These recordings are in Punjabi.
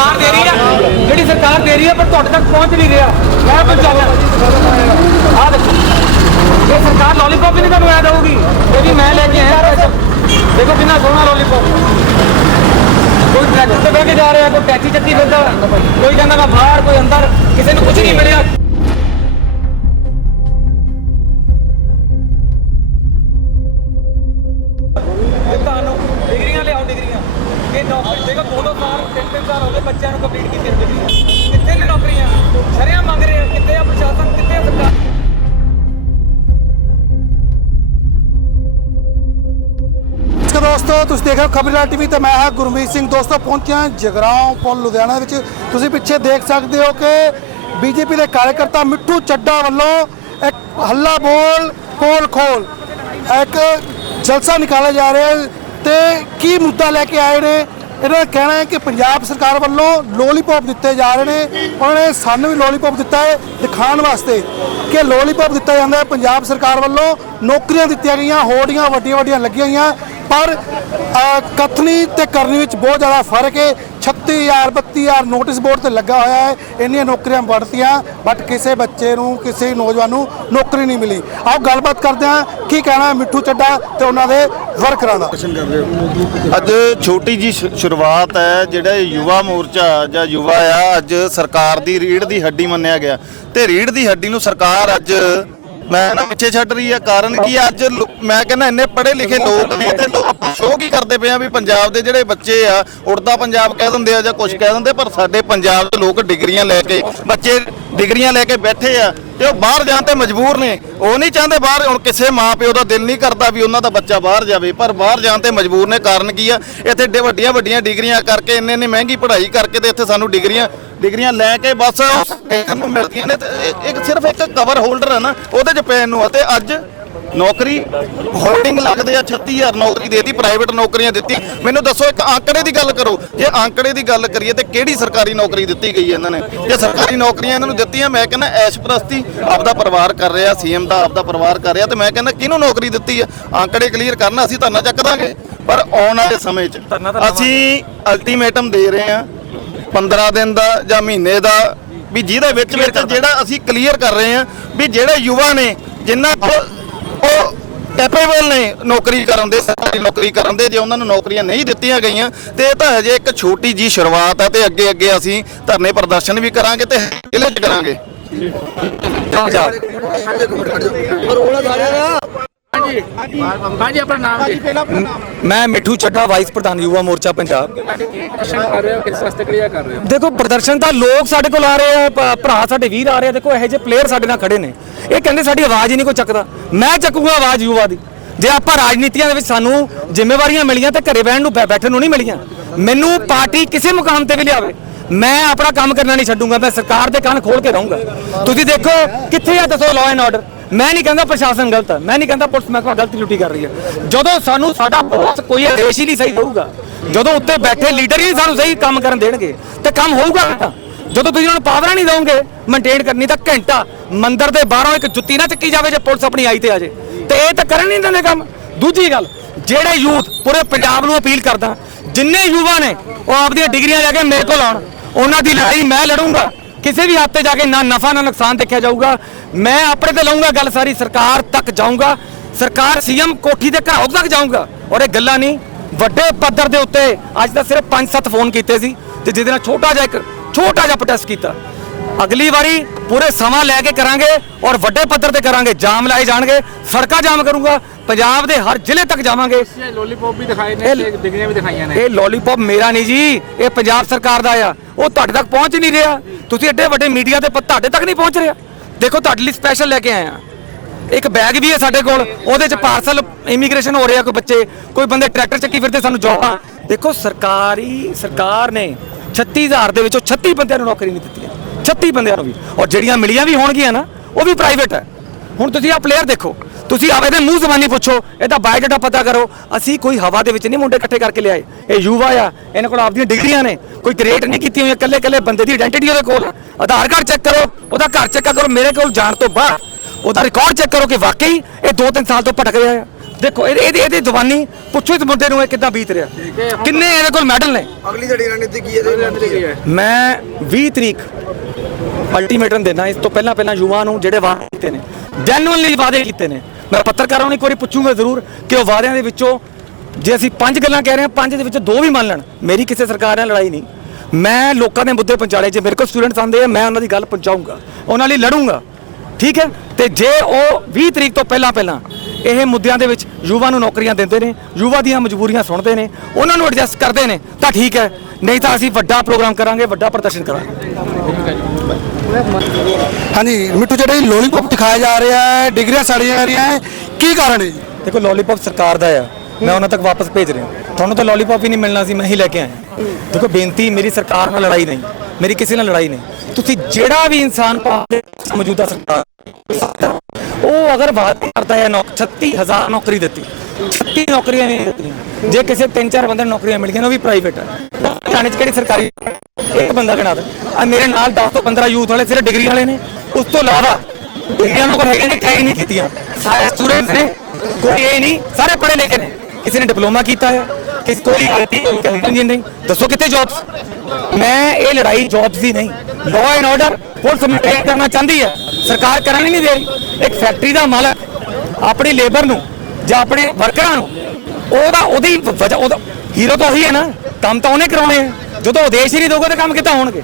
ਸਰਕਾਰ ਦੇ ਰਹੀ ਹੈ ਜਿਹੜੀ ਸਰਕਾਰ ਦੇ ਰਹੀ ਹੈ ਪਰ ਤੁਹਾਡੇ ਤੱਕ ਪਹੁੰਚ ਨਹੀਂ ਰਿਹਾ। ਮੈਂ ਪਹੁੰਚਾਉਣਾ ਆ ਦੇਖੋ। ਇਹ ਸਰਕਾਰ ਲੋਲੀਪੌਪ ਵੀ ਨਹੀਂ ਤੁਹਾਨੂੰ ਐ ਦਊਗੀ ਇਹ ਮੈਂ ਲੈ ਕੇ ਆਇਆ ਪੈਸਾ। ਦੇਖੋ ਕਿੰਨਾ ਸੋਹਣਾ ਲੋਲੀਪੌਪ ਕੋਈ ਟਰੈਕਟਰ ਤੇ ਬਹਿ ਕੇ ਜਾ ਰਿਹਾ, ਕੋਈ ਟੈਚੀ ਚੱਕੀ ਫਿਰਦਾ, ਕੋਈ ਕਹਿੰਦਾ ਮੈਂ ਬਾਹਰ, ਕੋਈ ਅੰਦਰ, ਕਿਸੇ ਨੂੰ ਕੁਝ ਨਹੀਂ ਮਿਲਿਆ। ਤਿੰਨ ਬੱਚਿਆਂ ਨੂੰ ਕੰਪਲੀਟ ਕੀਤੇ ਨੂੰ ਡਿਗਰੀਆਂ ਕਿੱਥੇ ਨੇ ਨੌਕਰੀਆਂ? ਸਰਿਆਂ ਮੰਗ ਰਹੇ ਕਿੱਥੇ ਆ ਪ੍ਰਸ਼ਾਸਨ, ਕਿੱਥੇ ਆ ਸਰਕਾਰ? ਦੋਸਤੋ, ਤੁਸੀਂ ਦੇਖ ਰਹੇ ਹੋ ਖਬਰਾਂ ਟੀਵੀ ਤੇ ਮੈਂ ਹਾਂ ਗੁਰਮੀਤ ਸਿੰਘ। ਦੋਸਤੋ ਪਹੁੰਚਿਆ ਜਗਰਾਉਂ ਪੁਲ ਲੁਧਿਆਣਾ ਵਿੱਚ। ਤੁਸੀਂ ਪਿੱਛੇ ਦੇਖ ਸਕਦੇ ਹੋ ਕਿ ਬੀਜੇਪੀ ਦੇ ਕਾਰਜਕਰਤਾ ਮਿੱਠੂ ਚੱਡਾ ਵੱਲੋਂ ਇੱਕ ਹੱਲਾ ਬੋਲ, ਕੋਲ ਖੋਲ, ਇੱਕ ਜਲਸਾ ਨਿਕਾਲਿਆ ਜਾ ਰਿਹਾ ਤੇ ਕੀ ਮੁੱਦਾ ਲੈ ਕੇ ਆਏ ਨੇ? ਇਹਨਾਂ ਦਾ ਕਹਿਣਾ ਹੈ ਕਿ ਪੰਜਾਬ ਸਰਕਾਰ ਵੱਲੋਂ ਲੋਲੀਪੌਪ ਦਿੱਤੇ ਜਾ ਰਹੇ ਨੇ। ਉਹਨਾਂ ਨੇ ਸਾਨੂੰ ਵੀ ਲੋਲੀਪੌਪ ਦਿੱਤਾ ਹੈ ਦਿਖਾਉਣ ਵਾਸਤੇ ਕਿ ਲੋਲੀਪੌਪ ਦਿੱਤਾ ਜਾਂਦਾ ਹੈ। ਪੰਜਾਬ ਸਰਕਾਰ ਵੱਲੋਂ ਨੌਕਰੀਆਂ ਦਿੱਤੀਆਂ ਗਈਆਂ, ਹੋੜੀਆਂ ਵੱਡੀਆਂ ਵੱਡੀਆਂ ਲੱਗੀਆਂ ਹੋਈਆਂ। ਪਰ ਕਥਨੀ ਤੇ ਕਰਨੀ ਵਿੱਚ ਬਹੁਤ ਜ਼ਿਆਦਾ ਫ਼ਰਕ ਹੈ। 36000 32000 ਨੋਟਿਸ ਬੋਰਡ ਤੇ ਲੱਗਾ ਹੋਇਆ ਹੈ। ਇੰਨੀਆਂ ਨੌਕਰੀਆਂ ਵੜਤੀਆਂ ਬਟ ਕਿਸੇ ਬੱਚੇ ਨੂੰ, ਕਿਸੇ ਨੌਜਵਾਨ ਨੂੰ ਨੌਕਰੀ ਨਹੀਂ ਮਿਲੀ। ਆਓ ਗੱਲਬਾਤ ਕਰਦੇ ਹਾਂ, ਕੀ ਕਹਿਣਾ ਮਿੱਠੂ ਚੱਡਾ ਤੇ ਉਹਨਾਂ ਦੇ ਵਰਕਰਾਂ ਦਾ। ਅੱਜ ਛੋਟੀ ਜੀ ਸ਼ੁਰੂਆਤ ਹੈ, ਜਿਹੜਾ ਯੁਵਾ ਮੋਰਚਾ ਜਾਂ ਯੁਵਾ ਆ, ਅੱਜ ਸਰਕਾਰ ਦੀ ਰੀੜ ਦੀ ਹੱਡੀ ਮੰਨਿਆ ਗਿਆ। ਤੇ ਰੀੜ ਦੀ ਹੱਡੀ ਨੂੰ ਸਰਕਾਰ ਅੱਜ ਮੈਂ ਨਾ ਪਿੱਛੇ ਛੱਡ ਰਹੀ ਆ ਕਾਰਨ ਕੀ ਆ, ਅੱਜ ਮੈਂ ਕਹਿੰਦਾ ਇੰਨੇ ਪੜ੍ਹੇ ਲਿਖੇ ਲੋਕ ਵੀ ਤੇ ਲੋਕ ਸ਼ੋਅ ਕੀ ਕਰਦੇ ਪਏ ਆ ਵੀ ਪੰਜਾਬ ਦੇ ਜਿਹੜੇ ਬੱਚੇ ਆ ਉੜਦਾ ਪੰਜਾਬ ਕਹਿ ਦਿੰਦੇ ਆ ਜਾਂ ਕੁਝ ਕਹਿ ਦਿੰਦੇ ਪਰ ਸਾਡੇ ਪੰਜਾਬ ਦੇ ਲੋਕ ਡਿਗਰੀਆਂ ਲੈ ਕੇ ਬੱਚੇ ਡਿਗਰੀਆਂ ਲੈ ਕੇ ਬੈਠੇ ਆ ਤੇ ਉਹ ਬਾਹਰ ਜਾਣ ਤੇ ਮਜਬੂਰ ਨੇ। ਉਹ ਨਹੀਂ ਚਾਹੁੰਦੇ ਬਾਹਰ, ਹੁਣ ਕਿਸੇ ਮਾਂ ਪਿਓ ਦਾ ਦਿਲ ਨਹੀਂ ਕਰਦਾ ਵੀ ਉਹਨਾਂ ਦਾ ਬੱਚਾ ਬਾਹਰ ਜਾਵੇ, ਪਰ ਬਾਹਰ ਜਾਣ ਤੇ ਮਜਬੂਰ ਨੇ। ਕਾਰਨ ਕੀ ਆ? ਇੱਥੇ ਡੇ ਵੱਡੀਆਂ ਵੱਡੀਆਂ ਡਿਗਰੀਆਂ ਕਰਕੇ ਇੰਨੇ ਇੰਨੇ ਮਹਿੰਗੀ ਪੜ੍ਹਾਈ ਕਰਕੇ ਤੇ ਇੱਥੇ ਸਾਨੂੰ ਡਿਗਰੀਆਂ ਡਿਗਰੀਆਂ ਲੈ ਕੇ ਬਸ ਦੇਖਣ ਨੂੰ ਮਿਲਦੀਆਂ ਨੇ ਤੇ ਇਹ- ਇੱਕ ਸਿਰਫ ਇੱਕ ਕਵਰ ਹੋਲਡਰ ਹੈ ਨਾ, ਉਹਦੇ ਚ ਪੈਣ ਨੂੰ ਆ। ਤੇ ਅੱਜ ਨੌਕਰੀ ਹੋਲਡਿੰਗ ਲੱਗਦੇ ਆ 36000 ਨੌਕਰੀ ਦੇਤੀ ਪ੍ਰਾਈਵੇਟ ਨੌਕਰੀਆਂ ਦਿੱਤੀ। ਮੈਨੂੰ ਦੱਸੋ ਇੱਕ ਆંકੜੇ ਦੀ ਗੱਲ ਕਰੋ। ਜੇ ਅੰਕੜੇ ਦੀ ਗੱਲ ਕਰੀਏ ਤੇ ਕਿਹੜੀ ਸਰਕਾਰੀ ਨੌਕਰੀ ਦਿੱਤੀ ਗਈ ਇਹਨਾਂ ਨੇ? ਜੇ ਸਰਕਾਰੀ ਨੌਕਰੀਆਂ ਇਹਨਾਂ ਨੂੰ ਦਿੱਤੀਆਂ ਮੈਂ ਕਹਿੰਦਾ ਐਸ਼ ਪ੍ਰਸਤੀ ਆਪਦਾ ਪਰਿਵਾਰ ਕਰ ਰਿਹਾ ਸੀਐਮ ਦਾ ਆਪਦਾ ਪਰਿਵਾਰ ਕਰ ਰਿਹਾ ਤੇ ਮੈਂ ਕਹਿੰਦਾ ਕਿਹਨੂੰ ਨੌਕਰੀ ਦਿੱਤੀ ਆ ਅੰਕੜੇ ਕਲੀਅਰ ਕਰਨਾ ਅਸੀਂ ਧਰਨਾ ਚੱਕ ਦਾਂਗੇ। ਪਰ ਆਉਣ ਵਾਲੇ ਸਮੇਂ 'ਚ ਅਸੀਂ ਅਲਟੀਮੇਟਮ ਦੇ ਰਹੇ ਆ 15 ਦਿਨ ਦਾ ਜਾਂ ਮਹੀਨੇ ਦਾ ਵੀ ਜਿਹਦੇ ਵਿੱਚ ਵਿੱਚ ਜਿਹੜਾ ਅਸੀਂ ਕਲੀਅਰ ਕਰ ਰਹੇ ਆ ਵੀ ਜਿਹੜੇ ਯੁਵਾ ਨੇ ਜਿਨ੍ਹਾਂ ਉਹ ਕੈਪੇਬਲ ਨੇ ਨੌਕਰੀ ਕਰਨ ਦੇ ਸਰਕਾਰੀ ਨੌਕਰੀ ਕਰਨ ਦੇ ਜੇ ਉਹਨਾਂ ਨੂੰ ਨੌਕਰੀਆਂ ਨਹੀਂ ਦਿੱਤੀਆਂ ਗਈਆਂ ਤੇ ਇਹ ਤਾਂ ਹਜੇ ਇੱਕ ਛੋਟੀ ਜੀ ਸ਼ੁਰੂਆਤ ਹੈ ਤੇ ਅੱਗੇ ਅੱਗੇ ਅਸੀਂ ਧਰਨੇ ਪ੍ਰਦਰਸ਼ਨ ਵੀ ਕਰਾਂਗੇ ਤੇ ਜ਼ਿਲ੍ਹੇ 'ਚ ਕਰਾਂਗੇ। ਹਾਂਜੀ ਆਪਣਾ ਨਾਮ ਜੀ। ਮੈਂ ਮਿੱਠੂ ਚੱਡਾ ਵਾਈਸ ਪ੍ਰਧਾਨ ਯੁਵਾ ਮੋਰਚਾ ਪੰਜਾਬ। ਪ੍ਰਸ਼ਨ ਕਰ ਰਹੇ ਹੋ? ਕਿਸ ਵਾਸਤੇ ਕ੍ਰਿਆ ਕਰ ਰਹੇ ਹੋ? ਦੇਖੋ ਪ੍ਰਦਰਸ਼ਨ ਤਾਂ ਲੋਕ ਸਾਡੇ ਕੋਲ ਆ ਰਹੇ ਆ ਭਰਾ ਸਾਡੇ ਵੀਰ ਆ ਰਹੇ ਆ। ਦੇਖੋ ਇਹੋ ਜਿਹੇ ਪਲੇਅਰ ਸਾਡੇ ਨਾਲ ਖੜੇ ਨੇ। ਇਹ ਕਹਿੰਦੇ ਸਾਡੀ ਆਵਾਜ਼ ਹੀ ਨਹੀਂ ਕੋਈ ਚੱਕਦਾ। ਮੈਂ ਚੱਕੂਗਾ ਆਵਾਜ਼ ਯੁਵਾ ਦੀ। ਜੇ ਆਪਾਂ ਰਾਜਨੀਤੀਆਂ ਦੇ ਵਿੱਚ ਸਾਨੂੰ ਜ਼ਿੰਮੇਵਾਰੀਆਂ ਮਿਲੀਆਂ ਤੇ ਘਰੇ ਬਹਿਣ ਨੂੰ ਬੈਠਣ ਨੂੰ ਨਹੀਂ ਮਿਲੀਆਂ ਮੈਨੂੰ ਪਾਰਟੀ ਕਿਸੇ ਮੁਕਾਮ ਤੇ ਵੀ ਲਿਆਵੇ। ਮੈਂ ਆਪਣਾ ਕੰਮ ਕਰਨਾ ਨਹੀਂ ਛੱਡੂਗਾ ਮੈਂ ਸਰਕਾਰ ਦੇ ਕੰਨ ਖੋਲ ਕੇ ਰਹੂੰਗਾ। ਤੁਸੀਂ ਦੇਖੋ ਕਿੱਥੇ ਆ ਦੱਸੋ ਲਾਅ ਐਂਡ ਆਰਡਰ ਮੈਂ ਨਹੀਂ ਕਹਿੰਦਾ ਪ੍ਰਸ਼ਾਸਨ ਗਲਤ ਹੈ, ਮੈਂ ਨਹੀਂ ਕਹਿੰਦਾ ਪੁਲਿਸ ਮਹਿਕਮਾ ਗਲਤ ਡਿਊਟੀ ਕਰ ਰਹੀ ਹੈ। ਜਦੋਂ ਸਾਨੂੰ ਸਾਡਾ ਬੌਸ ਕੋਈ ਆਦੇਸ਼ ਹੀ ਨਹੀਂ ਸਹੀ ਦੇਊਗਾ, ਜਦੋਂ ਉੱਤੇ ਬੈਠੇ ਲੀਡਰ ਹੀ ਸਾਨੂੰ ਸਹੀ ਕੰਮ ਕਰਨ ਦੇਣਗੇ, ਤੇ ਕੰਮ ਹੋਊਗਾ ਕਿੱਦਾਂ? ਜਦੋਂ ਤੁਸੀਂ ਉਹਨਾਂ ਨੂੰ ਪਾਵਰਾਂ ਨਹੀਂ ਦੋਗੇ ਮੇਨਟੇਨ ਕਰਨੀ ਤਾਂ ਘੰਟਾ, ਮੰਦਰ ਦੇ ਬਾਹਰੋਂ ਇੱਕ ਜੁੱਤੀ ਨਾ ਚੱਕੀ ਜਾਵੇ ਜੇ ਪੁਲਿਸ ਆਪਣੀ ਆਈ ਤੇ ਆ ਜੇ। ਤੇ ਇਹ ਤਾਂ ਕਰਨ ਨਹੀਂ ਦਿੰਦੇ ਕੰਮ। ਦੂਜੀ ਗੱਲ, ਜਿਹੜੇ ਯੂਥ ਪੂਰੇ ਪੰਜਾਬ ਨੂੰ ਅਪੀਲ ਕਰਦਾ, ਜਿੰਨੇ ਯੁਵਾ ਨੇ ਉਹ ਆਪਦੀਆਂ ਡਿਗਰੀਆਂ ਲੈ ਕੇ ਮੇਰੇ ਕੋਲ ਆਉਣ, ਉਹਨਾਂ ਦੀ ਲੜਾਈ ਮੈਂ ਲੜੂੰਗਾ। ਕਿਸੇ ਵੀ ਹੱਥ ਤੇ ਜਾ ਕੇ ਨਾ ਨਫਾ, ਨਾ ਨੁਕਸਾਨ ਦੇਖਿਆ ਜਾਊਗਾ। ਮੈਂ ਆਪਣੇ ਤੇ ਲਾਉਂਗਾ ਗੱਲ ਸਾਰੀ, ਸਰਕਾਰ ਤੱਕ ਜਾਊਂਗਾ। ਸਰਕਾਰ ਸੀਐਮ ਕੋਠੀ ਦੇ ਘਰ ਤੱਕ ਜਾਊਂਗਾ। ਔਰ ਇਹ ਗੱਲਾਂ ਨਹੀਂ, ਵੱਡੇ ਪੱਧਰ ਦੇ ਉੱਤੇ ਅੱਜ ਤਾਂ ਸਿਰਫ 5-7 ਫੋਨ ਕੀਤੇ ਸੀ ਤੇ ਜਿਹਦੇ ਨਾਲ ਛੋਟਾ ਜਿਹਾ ਇੱਕ, ਛੋਟਾ ਜਿਹਾ ਪ੍ਰੋਟੈਸਟ ਕੀਤਾ। ਅਗਲੀ ਵਾਰੀ ਪੂਰੇ ਸਮਾਂ ਲੈ ਕੇ ਕਰਾਂਗੇ ਔਰ ਵੱਡੇ ਪੱਧਰ ਤੇ ਕਰਾਂਗੇ। ਜਾਮ ਲਾਏ ਜਾਣਗੇ ਸੜਕਾਂ ਜਾਮ ਕਰੂੰਗਾ ਪੰਜਾਬ ਦੇ ਹਰ ਜ਼ਿਲ੍ਹੇ ਤੱਕ ਜਾਵਾਂਗੇ। ਇਹ ਲੋਲੀਪੌਪ ਵੀ ਦਿਖਾਏ ਨੇ ਡਿਗਰੀਆਂ ਵੀ ਦਿਖਾਈਆਂ ਨੇ। ਇਹ ਲੋਲੀਪੌਪ ਮੇਰਾ ਨਹੀਂ ਜੀ ਇਹ ਪੰਜਾਬ ਸਰਕਾਰ ਦਾ ਆ। ਉਹ ਤੁਹਾਡੇ ਤੱਕ ਪਹੁੰਚ ਨਹੀਂ ਰਿਹਾ। ਤੁਸੀਂ ਐਡੇ ਵੱਡੇ ਮੀਡੀਆ ਤੇ ਤੁਹਾਡੇ ਤੱਕ ਨਹੀਂ ਪਹੁੰਚ ਰਿਹਾ। ਦੇਖੋ ਤੁਹਾਡੇ ਲਈ ਸਪੈਸ਼ਲ ਲੈ ਕੇ ਆਏ ਆ ਇੱਕ ਬੈਗ ਵੀ ਹੈ ਸਾਡੇ ਕੋਲ ਉਹਦੇ ਚ ਪਾਰਸਲ ਇਮੀਗ੍ਰੇਸ਼ਨ ਹੋ ਰਿਹਾ ਕੋਈ ਬੱਚੇ ਕੋਈ ਬੰਦੇ ਟਰੈਕਟਰ ਚੱਕੀ ਫਿਰਦੇ ਸਾਨੂੰ ਜੌਬਾਂ ਦੇਖੋ ਸਰਕਾਰੀ ਸਰਕਾਰ ਨੇ 36000 ਦੇ ਵਿੱਚੋਂ 36 ਬੰਦਿਆਂ ਨੂੰ ਨੌਕਰੀ ਨਹੀਂ ਦਿੱਤੀਆਂ 36 ਬੰਦਿਆਂ ਨੂੰ ਵੀ। ਔਰ ਜਿਹੜੀਆਂ ਮਿਲੀਆਂ ਵੀ ਹੋਣਗੀਆਂ ਨਾ ਉਹ ਵੀ ਪ੍ਰਾਈਵੇਟ ਹੈ। ਹੁਣ ਤੁਸੀਂ ਆ ਪਲੇਅਰ ਦੇਖੋ। ਤੁਸੀਂ ਆਵੇ ਦੇ ਮੂੰਹ ਜ਼ਬਾਨੀ ਪੁੱਛੋ ਇਹਦਾ ਬਾਇਓਡਾਟਾ ਪਤਾ ਕਰੋ। ਅਸੀਂ ਕੋਈ ਹਵਾ ਦੇ ਵਿੱਚ ਨਹੀਂ ਮੁੰਡੇ ਇਕੱਠੇ ਕਰਕੇ ਲਿਆਏ। ਇਹ ਯੁਵਾ ਆ ਇਹਨਾਂ ਕੋਲ ਆਪਦੀਆਂ ਡਿਗਰੀਆਂ ਨੇ। ਕੋਈ ਕ੍ਰੀਏਟ ਨਹੀਂ ਕੀਤੀਆਂ ਹੋਈਆਂ ਇਕੱਲੇ ਇਕੱਲੇ ਬੰਦੇ ਦੀ ਆਇਡੈਂਟੀਟੀ ਉਹਦੇ ਕੋਲ ਆ। ਆਧਾਰ ਕਾਰਡ ਚੈੱਕ ਕਰੋ ਉਹਦਾ ਘਰ ਚੈੱਕ ਕਰੋ ਮੇਰੇ ਕੋਲ ਜਾਣ ਤੋਂ ਬਾਅਦ। ਉਹਦਾ ਰਿਕਾਰਡ ਚੈੱਕ ਕਰੋ ਕਿ ਵਾਕਈ ਇਹ 2-3 ਸਾਲ ਤੋਂ ਭਟਕ ਰਿਹਾ ਆ। ਦੇਖੋ ਇਹਦੇ ਇਹਦੀ ਇਹਦੀ ਜ਼ਬਾਨੀ ਪੁੱਛੋ ਇਸ ਮੁੰਡੇ ਨੂੰ ਇਹ ਕਿੱਦਾਂ ਬੀਤ ਰਿਹਾ। ਕਿੰਨੇ ਇਹਦੇ ਕੋਲ ਮੈਡਲ ਨੇ? ਅਗਲੀ ਤੁਹਾਡੀ ਰਣਨੀਤੀ ਕੀ ਹੈ? ਮੈਂ 20 ਤਰੀਕ ਅਲਟੀਮੇਟਮ ਦੇਣਾ, ਇਸ ਤੋਂ ਪਹਿਲਾਂ ਪਹਿਲਾਂ ਯੁਵਾ ਨੂੰ ਜਿਹੜੇ ਵਾਅਦੇ ਕੀਤੇ ਨੇ ਜੈਨੂਅਨਲੀ ਵਾਅਦੇ ਕੀਤੇ ਨੇ। ਮੈਂ ਪੱਤਰਕਾਰਾਂ ਨੂੰ ਇੱਕ ਵਾਰੀ ਪੁੱਛੂੰਗਾ ਜ਼ਰੂਰ ਕਿ ਉਹ ਵਾਅਦਿਆਂ ਦੇ ਵਿੱਚੋਂ, ਜੇ ਅਸੀਂ ਪੰਜ ਗੱਲਾਂ ਕਹਿ ਰਹੇ ਹਾਂ, ਪੰਜ ਦੇ ਵਿੱਚੋਂ ਦੋ ਵੀ ਮੰਨ ਲੈਣ, ਮੇਰੀ ਕਿਸੇ ਸਰਕਾਰ ਨਾਲ ਲੜਾਈ ਨਹੀਂ। ਮੈਂ ਲੋਕਾਂ ਦੇ ਮੁੱਦੇ ਪਹੁੰਚਾੜੇ ਜੇ ਮੇਰੇ ਕੋਲ ਸਟੂਡੈਂਟਸ ਆਉਂਦੇ ਆ, ਮੈਂ ਉਹਨਾਂ ਦੀ ਗੱਲ ਪਹੁੰਚਾਊਂਗਾ, ਉਹਨਾਂ ਲਈ ਲੜੂੰਗਾ। ਠੀਕ ਹੈ? ਤੇ ਜੇ ਉਹ 20 ਤਰੀਕ ਤੋਂ ਪਹਿਲਾਂ ਪਹਿਲਾਂ ਇਹ ਮੁੱਦਿਆਂ ਦੇ ਵਿੱਚ ਯੁਵਾ ਨੂੰ ਨੌਕਰੀਆਂ ਦਿੰਦੇ ਨੇ, ਯੂਵਾ ਦੀਆਂ ਮਜਬੂਰੀਆਂ ਸੁਣਦੇ ਨੇ, ਉਹਨਾਂ ਨੂੰ ਐਡਜਸਟ ਕਰਦੇ ਨੇ, ਤਾਂ ਠੀਕ ਹੈ। ਨਹੀਂ ਤਾਂ ਅਸੀਂ ਵੱਡਾ ਪ੍ਰੋਗਰਾਮ ਕਰਾਂਗੇ, ਵੱਡਾ ਪ੍ਰਦਰਸ਼ਨ ਕਰਾਂਗੇ। ਹਾਂਜੀ, ਮਿੱਠੂ ਜਿਹੜੇ ਲੋਲੀਪੌਪ ਦਿਖਾਇਆ ਜਾ ਰਿਹਾ ਹੈ ਡਿਗਰੀਆਂ ਸਾੜੀਆਂ ਜਾ ਰਹੀਆਂ ਹੈ ਕੀ ਕਾਰਨ ਹੈ ਜੀ? ਦੇਖੋ ਲੋਲੀਪੌਪ ਸਰਕਾਰ ਦਾ ਆ। ਮੈਂ ਉਹਨਾਂ ਤੱਕ ਵਾਪਸ ਭੇਜ ਰਿਹਾ। ਤੁਹਾਨੂੰ ਤਾਂ ਲੋਲੀਪੌਪ ਹੀ ਨਹੀਂ ਮਿਲਣਾ ਸੀ, ਮੈਂ ਹੀ ਲੈ ਕੇ ਆਇਆ। ਦੇਖੋ, ਬੇਨਤੀ, ਮੇਰੀ ਸਰਕਾਰ ਨਾਲ ਲੜਾਈ ਨਹੀਂ। ਮੇਰੀ ਕਿਸੇ ਨਾਲ ਲੜਾਈ ਨਹੀਂ। ਤੁਸੀਂ ਜਿਹੜਾ ਵੀ ਇਨਸਾਨ ਪਾਵੇ ਮੌਜੂਦਾ ਸਰਕਾਰ ਉਹ ਅਗਰ ਬਾਤ ਕਰਦਾ ਹੈ 36000 ਨੌਕਰੀ ਦਿੱਤੀ। 36 ਨੌਕਰੀਆਂ ਨਹੀਂ ਦਿੱਤੀਆਂ। ਜੇ ਕਿਸੇ ਤਿੰਨ ਚਾਰ ਬੰਦੇ ਨੂੰ ਨੌਕਰੀਆਂ ਮਿਲ ਗਈਆਂ, ਉਹ ਵੀ ਪ੍ਰਾਈਵੇਟ ਹੈ ਹਰਿਆਣੇ ਚ ਕਿਹੜੀ ਸਰਕਾਰੀ ਇੱਕ ਬੰਦਾ ਗਿਣਾ ਦੇ। ਆ ਮੇਰੇ ਨਾਲ 10 ਤੋਂ 15 ਯੂਥ ਵਾਲੇ ਸਿਰਫ ਡਿਗਰੀ ਵਾਲੇ ਨੇ। ਉਸ ਤੋਂ ਇਲਾਵਾ ਡਿਗਰੀਆਂ ਨੂੰ ਕੋਈ ਨੇ ਕਈ ਨਹੀਂ ਕੀਤੀਆਂ। ਸਾਰੇ ਸਟੂਡੈਂਟ ਨੇ, ਕੋਈ ਇਹ ਨਹੀਂ, ਸਾਰੇ ਪੜ੍ਹੇ ਲਿਖੇ ਨੇ। ਕਿਸੇ ਨੇ ਡਿਪਲੋਮਾ ਕੀਤਾ ਹੈ, ਕਿਸ ਕੋਈ ਇੰਜੀਨੀਅਰਿੰਗ ਦੱਸੋ ਕਿੱਥੇ ਜੌਬਸ ਮੈਂ ਇਹ ਲੜਾਈ ਜੌਬਸ ਦੀ ਨਹੀਂ। Law and order police maintain ਕਰਨਾ ਚਾਹੁੰਦੀ ਹੈ। ਸਰਕਾਰ ਕਰਨ ਹੀ ਨਹੀਂ ਦੇ ਰਹੀ। ਇੱਕ ਫੈਕਟਰੀ ਦਾ ਮਾਲਕ ਆਪਣੀ ਲੇਬਰ ਨੂੰ ਜਾਂ ਆਪਣੇ ਵਰਕਰਾਂ ਨੂੰ, ਉਹਦਾ ਉਹਦੀ ਵਜ੍ਹਾ ਉਹਦਾ ਹੀਰੋ ਤਾਂ ਉਹੀ ਹੈ ਨਾ। ਕੰਮ ਤਾਂ ਉਹਨੇ ਕਰਾਉਣੇ ਆ। ਜਦੋਂ ਉਦੇਸ਼ ਹੀ ਨਹੀਂ ਦੋਗੇ ਤਾਂ ਕੰਮ ਕਿੱਦਾਂ ਹੋਣਗੇ?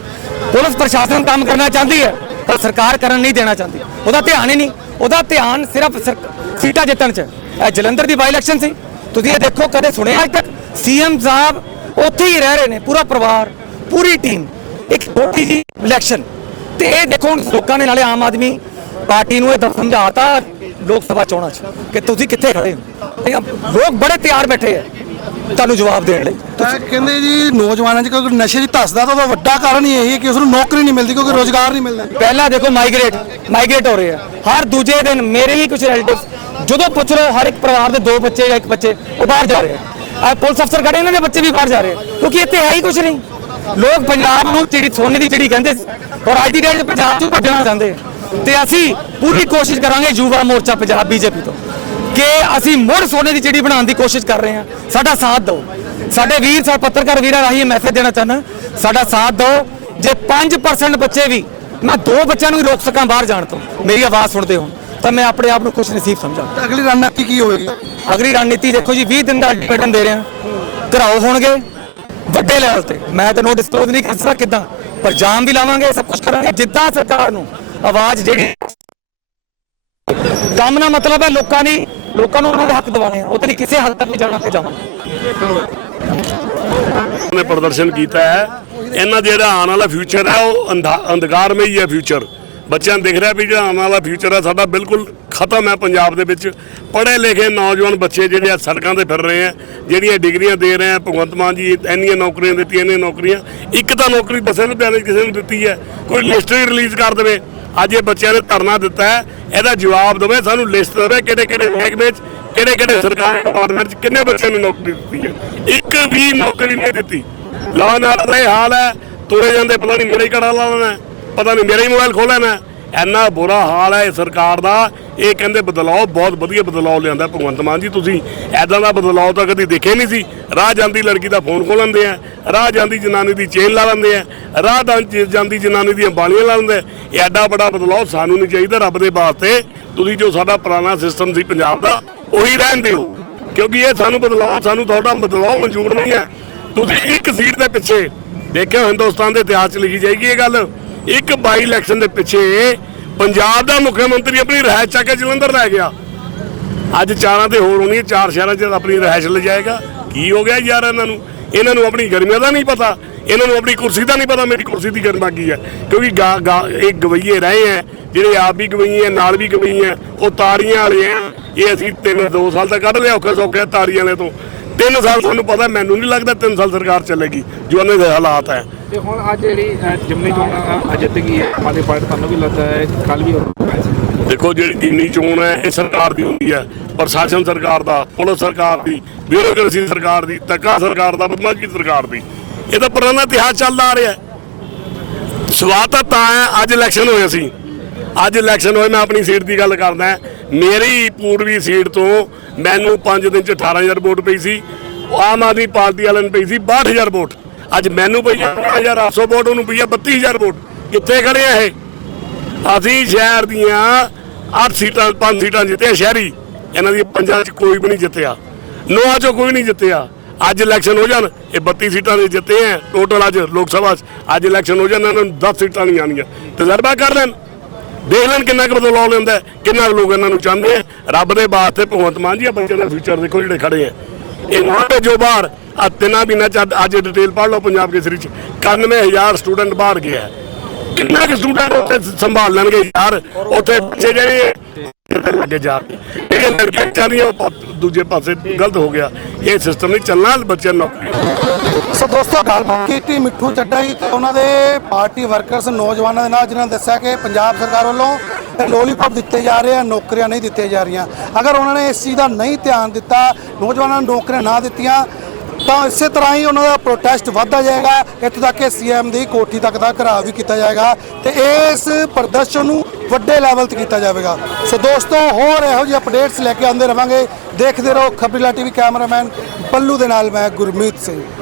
ਪੁਲਿਸ ਪ੍ਰਸ਼ਾਸਨ ਕੰਮ ਕਰਨਾ ਚਾਹੁੰਦੀ ਹੈ, ਪਰ ਸਰਕਾਰ ਕਰਨ ਨਹੀਂ ਦੇਣਾ ਚਾਹੁੰਦੀ। ਉਹਦਾ ਧਿਆਨ ਹੀ ਨਹੀਂ। ਉਹਦਾ ਧਿਆਨ ਸਿਰਫ ਸਰ- ਸੀਟਾਂ ਜਿੱਤਣ 'ਚ। ਇਹ ਜਲੰਧਰ ਦੀ ਬਾਈ ਇਲੈਕਸ਼ਨ ਸੀ। ਤੁਸੀਂ ਇਹ ਦੇਖੋ, ਕਦੇ ਸੁਣਿਆ ਅੱਜ ਤੱਕ ਸੀਐਮ ਸਾਹਿਬ ਉੱਥੇ ਹੀ ਰਹਿ ਰਹੇ ਨੇ, ਪੂਰਾ ਪਰਿਵਾਰ, ਪੂਰੀ ਟੀਮ ਇੱਕ ਛੋਟੀ ਜੀ ਇਲੈਕਸ਼ਨ ਤੇ ਇਹ ਦੇਖੋ ਹੁਣ ਲੋਕਾਂ ਨੇ ਨਾਲੇ ਆਮ ਆਦਮੀ ਪਾਰਟੀ ਨੂੰ ਇਹ ਤਾਂ ਸਮਝਾਤਾ ਲੋਕ ਸਭਾ ਚੋਣਾਂ 'ਚ ਕਿ ਤੁਸੀਂ ਕਿੱਥੇ ਖੜੇ ਹੋ? ਲੋਕ ਬੜੇ ਤਿਆਰ ਬੈਠੇ ਆ। ਤੁਹਾਨੂੰ ਜਵਾਬ ਦੇਣ ਲਈ। ਤਾਂ ਕਹਿੰਦੇ ਜੀ ਨੌਜਵਾਨਾਂ 'ਚ ਕੋਈ ਨਸ਼ੇ ਦੀ ਧੱਸਦਾ ਤਾਂ ਉਹਦਾ ਵੱਡਾ ਕਾਰਨ ਹੀ ਇਹੀ ਹੈ ਕਿ ਉਸ ਨੂੰ ਨੌਕਰੀ ਨਹੀਂ ਮਿਲਦੀ ਕਿਉਂਕਿ ਰੋਜ਼ਗਾਰ ਨਹੀਂ ਮਿਲਦਾ। ਪਹਿਲਾਂ ਦੇਖੋ ਮਾਈਗ੍ਰੇਟ ਮਾਈਗ੍ਰੇਟ ਹੋ ਰਹੇ ਆ। ਹਰ ਦੂਜੇ ਦਿਨ ਮੇਰੇ ਹੀ ਕੁਝ ਰਿਲੇਟਿਵ ਜਦੋਂ ਪੁੱਛ ਲਓ ਹਰ ਇੱਕ ਪਰਿਵਾਰ ਦੇ ਦੋ ਬੱਚੇ ਜਾਂ ਇੱਕ ਬੱਚੇ ਉਹ ਬਾਹਰ ਜਾ ਰਹੇ ਆ। ਆ ਪੁਲਿਸ ਅਫਸਰ ਖੜੇ ਇਹਨਾਂ ਦੇ ਬੱਚੇ ਵੀ ਬਾਹਰ ਜਾ ਰਹੇ ਕਿਉਂਕਿ ਇੱਥੇ ਹੈ ਹੀ ਕੁਝ ਨਹੀਂ। ਲੋਕ ਪੰਜਾਬ ਨੂੰ ਚਿੜੀ ਸੋਨੇ ਦੀ ਚਿੜੀ ਕਹਿੰਦੇ ਔਰ ਅੱਜ ਦੀ ਡੇਟ ਪੰਜਾਬ ਤੋਂ ਭੱਜਣਾ ਚਾਹੁੰਦੇ। ਤੇ ਅਸੀਂ ਪੂਰੀ ਕੋਸ਼ਿਸ਼ ਕਰਾਂਗੇ ਯੁਵਾ ਮੋਰਚਾ ਪੰਜਾਬ ਬੀਜੇਪੀ ਤੋਂ। ਕਿ ਅਸੀਂ ਮੁੜ ਸੋਨੇ ਦੀ ਚਿੜੀ ਬਣਾਉਣ ਦੀ ਕੋਸ਼ਿਸ਼ ਕਰ ਰਹੇ ਹਾਂ। ਸਾਡਾ ਸਾਥ ਦਿਓ। ਸਾਡੇ ਵੀਰ ਸਾਡੇ ਪੱਤਰਕਾਰ ਵੀਰਾਂ ਰਾਹੀਂ ਮੈਸੇਜ ਦੇਣਾ ਚਾਹੁੰਦਾ। ਸਾਡਾ ਸਾਥ ਦਿਓ। ਜੇ 5% ਬੱਚੇ ਵੀ ਮੈਂ ਦੋ ਬੱਚਿਆਂ ਨੂੰ ਵੀ ਰੋਕ ਸਕਾਂ ਬਾਹਰ ਜਾਣ ਤੋਂ ਮੇਰੀ ਆਵਾਜ਼ ਸੁਣਦੇ ਹੋਣ ਤਾਂ ਮੈਂ ਆਪਣੇ ਆਪ ਨੂੰ ਖੁਸ਼ ਨਸੀਬ ਸਮਝਾਂ। ਤਾਂ ਅਗਲੀ ਰਣਨੀਤੀ ਕੀ ਹੋਵੇਗੀ ਅਗਲੀ ਰਣਨੀਤੀ ਦੇਖੋ ਜੀ 20 ਦਿਨ ਦਾ ਅਲਟੀਮੇਟਮ ਦੇ ਰਹੇ। ਘਰਾਓ ਹੋਣਗੇ ਵੱਡੇ ਲੈਵਲ ਤੇ। ਮੈਂ ਤੈਨੂੰ ਡਿਸਕਲੋਜ਼ ਨਹੀਂ ਕਰ ਸਕਦਾ ਕਿਦਾਂ ਪਰ ਜਾਮ ਵੀ ਲਾਵਾਂਗੇ ਸਭ ਕੁਝ ਕਰਾਂਗੇ। ਜਿੱਦਾਂ ਸਰਕਾਰ ਨੂੰ ਆਵਾਜ਼ ਜਿਹੜੀ ਕੰਮ ਨਾਲ ਮਤਲਬ ਹੈ ਲੋਕਾਂ ਦੀ ਲੋਕਾਂ ਨੂੰ ਉਹਨਾਂ ਦੇ ਹੱਕ ਦਿਵਾਉਣੇ ਆ। ਉਹ ਤੇ ਕਿਸੇ ਹੱਦ ਤੱਕ ਵੀ ਜਾਣਾ ਤੇ ਜਾਵਾਂਗੇ। ਨੇ ਪ੍ਰਦਰਸ਼ਨ ਕੀਤਾ ਹੈ। ਇਹਨਾਂ ਦਾ ਜਿਹੜਾ ਆਉਣ ਵਾਲਾ ਫਿਊਚਰ ਹੈ, ਉਹ ਅੰਧਕਾਰਮਈ ਹੈ ਫਿਊਚਰ ਬੱਚਿਆਂ ਨੂੰ ਰਿਹਾ ਵੀ ਜਿਹੜਾ ਆਉਣ ਵਾਲਾ ਫਿਊਚਰ ਹੈ, ਸਾਡਾ ਬਿਲਕੁਲ ਖਤਮ ਹੈ ਪੰਜਾਬ ਦੇ ਵਿੱਚ। ਪੜ੍ਹੇ ਲਿਖੇ ਨੌਜਵਾਨ ਬੱਚੇ ਜਿਹੜੇ ਆ ਸੜਕਾਂ ਤੇ ਫਿਰ ਰਹੇ ਆ, ਜਿਹੜੀਆਂ ਡਿਗਰੀਆਂ ਦੇ ਰਹੇ ਆ, ਭਗਵੰਤ ਮਾਨ ਜੀ ਇੰਨੀਆਂ ਨੌਕਰੀਆਂ ਦਿੱਤੀਆਂ ਨੇ ਨੌਕਰੀਆਂ। ਇੱਕ ਤਾਂ ਨੌਕਰੀ ਦੱਸੇ ਲੁਧਿਆਣੇ 'ਚ ਕਿਸੇ ਨੂੰ ਦਿੱਤੀ ਹੈ। ਕੋਈ ਲਿਸਟ ਹੀ ਰਿਲੀਜ਼ ਕਰ ਦੇਵੇ। ਅੱਜ ਇਹ ਬੱਚਿਆਂ ਨੇ ਧਰਨਾ ਦਿੱਤਾ ਹੈ, ਇਹਦਾ ਜਵਾਬ ਦੇਵੇ, ਸਾਨੂੰ ਲਿਸਟ ਦੇਵੇ ਕਿਹੜੇ ਕਿਹੜੇ ਮਹਿਕਮੇ 'ਚ, ਕਿਹੜੇ ਕਿਹੜੇ ਸਰਕਾਰੀ ਡਿਪਾਰਟਮੈਂਟ 'ਚ ਕਿੰਨੇ ਬੱਚਿਆਂ ਨੂੰ ਨੌਕਰੀ ਦਿੱਤੀ ਹੈ। ਇੱਕ ਵੀ ਨੌਕਰੀ ਨਹੀਂ ਦਿੱਤੀ। ਲਾ ਨਾਲ ਦਾ ਹਾਲ ਹੈ, ਤੁਰੇ ਜਾਂਦੇ, ਪਤਾ ਨਹੀਂ ਮੇਰੇ ਹੀ ਘੜਾ ਲਾ ਲੈਣਾ ਪਤਾ ਨਹੀਂ ਮੇਰਾ ਹੀ ਮੋਬਾਈਲ ਖੋਹ ਲੈਣਾ ਹੈ। ਇੰਨਾ ਬੁਰਾ ਹਾਲ ਹੈ ਇਹ ਸਰਕਾਰ ਦਾ। ਇਹ ਕਹਿੰਦੇ ਬਦਲਾਅ ਬਹੁਤ ਵਧੀਆ ਬਦਲਾਅ ਲਿਆਂਦਾ ਭਗਵੰਤ ਮਾਨ ਜੀ ਤੁਸੀਂ। ਐਦਾਂ ਦਾ ਬਦਲਾਅ ਤਾਂ ਕਦੀ ਦੇਖਿਆ ਨਹੀਂ ਸੀ। ਰਾਹ ਜਾਂਦੀ ਲੜਕੀ ਦਾ ਫੋਨ ਖੋਹ ਲੈਂਦੇ ਆ। ਰਾਹ ਜਾਂਦੀ ਜਨਾਨੀ ਦੀ ਚੇਨ ਲਾ ਲੈਂਦੇ ਆ। ਰਾਹ ਜਾਂਦੀ ਜਨਾਨੀ ਦੀਆਂ ਬਾਲੀਆਂ ਲਾ ਲੈਂਦੇ ਇਹ ਐਡਾ ਬੜਾ ਬਦਲਾਅ ਸਾਨੂੰ ਨਹੀਂ ਚਾਹੀਦਾ ਰੱਬ ਦੇ ਵਾਸਤੇ। ਤੁਸੀਂ ਜੋ ਸਾਡਾ ਪੁਰਾਣਾ ਸਿਸਟਮ ਸੀ ਪੰਜਾਬ ਦਾ, ਉਹੀ ਰਹਿਣ ਦਿਓ। ਕਿਉਂਕਿ ਇਹ ਸਾਨੂੰ ਬਦਲਾਅ ਸਾਨੂੰ ਤੁਹਾਡਾ ਬਦਲਾਅ ਮਨਜ਼ੂਰ ਨਹੀਂ ਹੈ। ਤੁਸੀਂ ਇੱਕ ਸੀਟ ਦੇ ਪਿੱਛੇ ਦੇਖਿਓ ਹਿੰਦੁਸਤਾਨ ਦੇ ਇਤਿਹਾਸ 'ਚ ਲਿਖੀ ਜਾਏਗੀ ਇਹ ਗੱਲ। ਇੱਕ ਬਾਈ ਇਲੈਕਸ਼ਨ ਦੇ ਪਿੱਛੇ ਪੰਜਾਬ ਦਾ ਮੁੱਖ ਮੰਤਰੀ ਆਪਣੀ ਰਹਿਸ਼ ਚੱਕ ਕੇ ਜਲੰਧਰ ਲੈ ਗਿਆ। ਅੱਜ ਚਾਰਾਂ ਤੇ ਹੋਰ ਹੋਣੀ ਚਾਰ ਸ਼ਹਿਰਾਂ 'ਚ ਆਪਣੀ ਰਹਿਸ਼ ਲੈ ਜਾਏਗਾ। ਕੀ ਹੋ ਗਿਆ ਯਾਰ ਇਹਨਾਂ ਨੂੰ? ਇਹਨਾਂ ਨੂੰ ਆਪਣੀ ਗਰਮੀਆਂ ਦਾ ਨਹੀਂ ਪਤਾ, ਇਹਨਾਂ ਨੂੰ ਆਪਣੀ ਕੁਰਸੀ ਦਾ ਨਹੀਂ ਪਤਾ ਮੇਰੀ ਕੁਰਸੀ ਦੀ ਗਰਮਾ ਕੀ ਹੈ। ਕਿਉਂਕਿ ਇਹ ਗਵਈਏ ਰਹੇ ਆ ਜਿਹੜੇ ਆਪ ਵੀ ਗਵਈਏ ਨਾਲ ਵੀ ਗਵਈਏ ਉਹ ਤਾਰੀਆਂ ਵਾਲੇ ਆ ਇਹ ਅਸੀਂ ਤਿੰਨ, ਦੋ ਸਾਲ ਤਾਂ ਕੱਢ ਲਿਆ, ਔਖੇ ਸੌਖੇ ਤਾਰੀਆਂ ਵਾਲੇ ਤੋਂ। ਤਿੰਨ ਸਾਲ ਤੁਹਾਨੂੰ ਪਤਾ, ਮੈਨੂੰ ਨਹੀਂ ਲੱਗਦਾ ਤਿੰਨ ਸਾਲ ਸਰਕਾਰ ਚੱਲੇਗੀ, ਜੋ ਉਹਨਾਂ ਦੇ ਹਾਲਾਤ ਹੈ। ਤੇ ਹੁਣ ਅੱਜ ਜਿਹੜੀ ਜਿਮਨੀ ਚੋਣ ਜਿੱਤ ਗਈ ਹੈ ਆਦੇ ਪਾਰਟੀ ਤੁਹਾਨੂੰ ਵੀ ਲੱਗਦਾ ਹੈ ਕੱਲ ਵੀ ਦੇਖੋ ਜਿਹੜੀ ਜਿੰਨੀ ਚੋਣ ਹੈ, ਇਹ ਸਰਕਾਰ ਦੀ ਹੁੰਦੀ ਹੈ। ਪ੍ਰਸ਼ਾਸਨ ਸਰਕਾਰ ਦਾ, ਪੁਲਿਸ ਸਰਕਾਰ ਦੀ, ਬਿਊਰੋਕ੍ਰੇਸੀ ਸਰਕਾਰ ਦੀ, ਧੱਕਾ ਸਰਕਾਰ ਦਾ, ਬਦਮਾਸ਼ੀ ਸਰਕਾਰ ਦੀ। ਇਹ ਤਾਂ ਪੁਰਾਣਾ ਇਤਿਹਾਸ ਚੱਲਦਾ ਆ ਰਿਹਾ ਹੈ। ਸਵਾਲ ਤਾਂ ਤਾਂ ਹੈ, ਅੱਜ ਇਲੈਕਸ਼ਨ ਹੋਏ ਸੀ। ਅੱਜ ਇਲੈਕਸ਼ਨ ਹੋਏ, ਮੈਂ ਆਪਣੀ ਸੀਟ ਦੀ ਗੱਲ ਕਰਦਾ ਮੇਰੀ ਪੂਰਬੀ ਸੀਟ ਤੋਂ ਮੈਨੂੰ 5 ਦਿਨ ਚ 18000 ਵੋਟ ਪਈ ਸੀ। ਆਮ ਆਦਮੀ ਪਾਰਟੀ ਵਾਲਿਆਂ ਨੂੰ ਪਈ ਸੀ 62000 ਵੋਟ। ਅੱਜ ਮੈਨੂੰ ਪਈ ਆ 1800 ਵੋਟ, ਉਹਨੂੰ ਪਈ ਆ 32000 ਵੋਟ। ਕਿੱਥੇ ਖੜੇ ਆ ਇਹ? ਅਸੀਂ ਸ਼ਹਿਰ ਦੀਆਂ 8 ਸੀਟਾਂ 5 ਸੀਟਾਂ ਜਿੱਤੇ ਸ਼ਹਿਰੀ। ਇਹਨਾਂ ਦੀ ਪੰਜਾਂ ਚ ਕੋਈ ਵੀ ਨਹੀਂ ਜਿੱਤਿਆ। ਨੋਆ ਚੋਂ ਕੋਈ ਨਹੀਂ ਜਿੱਤਿਆ। ਅੱਜ ਇਲੈਕਸ਼ਨ ਹੋ ਜਾਣ, ਇਹ 32 ਸੀਟਾਂ ਦੇ ਜਿੱਤੇ ਆ। ਟੋਟਲ ਅੱਜ ਲੋਕ ਸਭਾ 'ਚ ਅੱਜ ਇਲੈਕਸ਼ਨ ਹੋ ਜਾਣ, ਇਹਨਾਂ ਨੂੰ 10 ਸੀਟਾਂ ਨਹੀਂ ਆਣੀਆਂ ਤਜਰਬਾ ਕਰ ਲੈਣ। ਦੇਖ ਲੈਣ ਕਿੰਨਾ ਕੁ ਬਦਲਾਅ ਲੈਂਦਾ ਕਿੰਨਾ ਕੁ ਲੋਕ ਇਹਨਾਂ ਨੂੰ ਚਾਹੁੰਦੇ ਆ। ਰੱਬ ਦੇ ਬਾਤ ਤੇ ਭਗਵੰਤ ਮਾਨ ਜੀ ਆ ਬੱਚਿਆਂ ਦਾ ਫਿਊਚਰ ਦੇਖੋ ਜਿਹੜੇ ਖੜੇ ਆ। ਇਹ ਨਾ ਭੇਜੋ ਬਾਹਰ ਆ ਤਿੰਨਾਂ ਮਹੀਨਿਆਂ ਚ ਅੱਜ- ਅੱਜ ਡਿਟੇਲ ਪੜ੍ਹ ਲਓ ਪੰਜਾਬ ਕੇਸਰੀ ਚ। 91000 ਸਟੂਡੈਂਟ ਬਾਹਰ ਗਿਆ ਹੈ। ਕਿੰਨਾ ਕਿ ਸਟੂਡੈਂਟ ਉੱਥੇ ਸੰਭਾਲ ਲੈਣਗੇ ਯਾਰ? ਉੱਥੇ ਬੱਚੇ ਜਿਹੜੇ ਲੱਗੇ ਜਾ ਕੇ ਇਹ ਲੜਕੀਆਂ ਚਾਹੀਆਂ ਦੂਜੇ ਪਾਸੇ ਗਲਤ ਹੋ ਗਿਆ। ਇਹ ਸਿਸਟਮ ਨਹੀਂ, ਚੱਲਣਾ ਬੱਚਿਆਂ ਨੂੰ ਸੋ ਦੋਸਤੋ ਗੱਲਬਾਤ ਕੀਤੀ ਮਿੱਠੂ ਚੱਡਾ ਜੀ ਤੇ ਉਹਨਾਂ ਦੇ ਪਾਰਟੀ ਵਰਕਰਸ, ਨੌਜਵਾਨਾਂ ਦੇ ਨਾਲ ਜਿਨ੍ਹਾਂ ਨੇ ਦੱਸਿਆ ਕਿ ਪੰਜਾਬ ਸਰਕਾਰ ਵੱਲੋਂ ਲੋਲੀਪੌਪ ਦਿੱਤੇ ਜਾ ਰਹੇ ਆ, ਨੌਕਰੀਆਂ ਨਹੀਂ ਦਿੱਤੀਆਂ ਜਾ ਰਹੀਆਂ। ਅਗਰ ਉਹਨਾਂ ਨੇ ਇਸ ਚੀਜ਼ ਦਾ ਨਹੀਂ ਧਿਆਨ ਦਿੱਤਾ, ਨੌਜਵਾਨਾਂ ਨੂੰ ਨੌਕਰੀਆਂ ਨਾ ਦਿੱਤੀਆਂ ਤਾਂ ਇਸੇ ਤਰ੍ਹਾਂ ਹੀ ਉਹਨਾਂ ਦਾ ਪ੍ਰੋਟੈਸਟ ਵੱਧਦਾ ਜਾਏਗਾ, ਇੱਥੋਂ ਤੱਕ ਕਿ ਸੀਐਮ ਦੀ ਕੋਠੀ ਤੱਕ ਦਾ ਘਰਾਵ ਵੀ ਕੀਤਾ ਜਾਏਗਾ ਤੇ ਇਸ ਪ੍ਰਦਰਸ਼ਨ ਨੂੰ ਵੱਡੇ ਲੈਵਲ ਤੇ ਕੀਤਾ ਜਾਵੇਗਾ। ਸੋ ਦੋਸਤੋ, ਹੋਰ ਇਹੋ ਜਿਹੇ ਅਪਡੇਟਸ ਲੈ ਕੇ ਆਉਂਦੇ ਰਵਾਂਗੇ। ਦੇਖਦੇ ਰਹੋ ਖਬਰੀਲਾ ਟੀਵੀ ਕੈਮਰਾਮੈਨ ਪੱਲੂ ਦੇ ਨਾਲ ਮੈਂ ਗੁਰਮੀਤ ਸਿੰਘ।